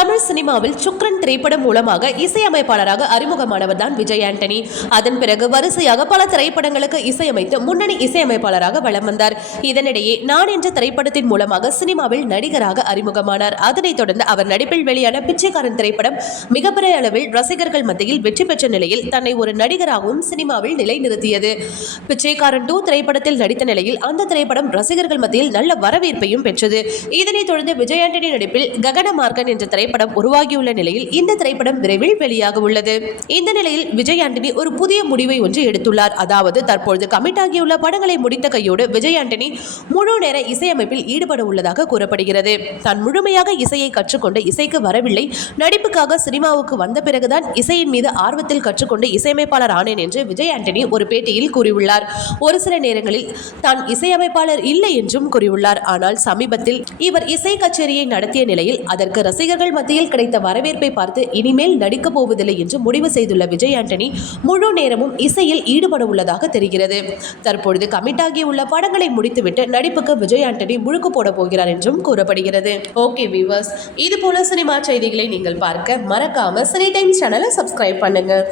தமிழ் சினிமாவில் சுக்ரன் திரைப்படம் மூலமாக இசையமைப்பாளராக அறிமுகமானவர் தான் விஜய் ஆண்டனி. அதன் பிறகு வரிசையாக பல திரைப்படங்களுக்கு இசையமைத்து முன்னணி இசையமைப்பாளராக வலம் வந்தார். இதனிடையே நான் என்ற திரைப்படத்தின் மூலமாக சினிமாவில் நடிகராக அறிமுகமானார். அதனைத் தொடர்ந்து அவர் நடிப்பில் வெளியான பிச்சைக்காரன் திரைப்படம் மிகப்பெரிய அளவில் ரசிகர்கள் மத்தியில் வெற்றி பெற்ற நிலையில் தன்னை ஒரு நடிகராகவும் சினிமாவில் நிலைநிறுத்தியது. பிச்சைக்காரன் 2 திரைப்படத்தில் நடித்த நிலையில் அந்த திரைப்படம் ரசிகர்கள் மத்தியில் நல்ல வரவேற்பையும் பெற்றது. இதனைத் தொடர்ந்து விஜய் ஆண்டனி நடிப்பில் ககனமார்க்கன் என்ற திரைப்படம் உருவாகியுள்ள நிலையில் இந்த திரைப்படம் விரைவில் வெளியாக உள்ளது. இந்த நிலையில் விஜய் ஆண்டனி ஒரு புதிய முடிவை ஒன்று எடுத்துள்ளார். அதாவது தற்பொழுது கமிட் ஆகியுள்ள படங்களை முடித்த கையோடு விஜய் ஆண்டனி முழு நேர இசையமைப்பில் ஈடுபட உள்ளதாக கூறப்படுகிறது. தான் முழுமையாக இசையை கற்றுக்கொண்டு இசைக்கு வரவில்லை, நடிப்புக்காக சினிமாவுக்கு வந்த பிறகுதான் இசையின் மீது ஆர்வத்தில் கற்றுக்கொண்டு இசையமைப்பாளர் ஆனேன் என்று விஜய் ஆண்டனி ஒரு பேட்டியில் கூறியுள்ளார். ஒரு சில நேரங்களில் தான் இசையமைப்பாளர் இல்லை என்றும் கூறியுள்ளார். ஆனால் சமீபத்தில் இவர் இசை கச்சேரியை நடத்திய நிலையில் அதற்கு ரசிகர்கள் மத்தியில் கிடைத்த வரவேற்பை பார்த்து இனிமேல் நடிக்கப் போவதில்லை என்று முடிவு செய்துள்ள விஜய் ஆண்டனி முழு நேரமும் இசையில் ஈடுபட உள்ளதாக தெரிகிறது. தற்பொழுது கமிட் ஆகியுள்ள படங்களை முடித்துவிட்டு நடிப்புக்கு விஜய் ஆண்டனி முழுக்கு போட போகிறார் என்றும் கூறப்படுகிறது. ஓகே வியூவர்ஸ், இது போல சினிமா செய்திகளை நீங்கள் பார்க்க மறக்காம சினி டைம்ஸ் சேனலை சப்ஸ்கிரைப் பண்ணுங்க.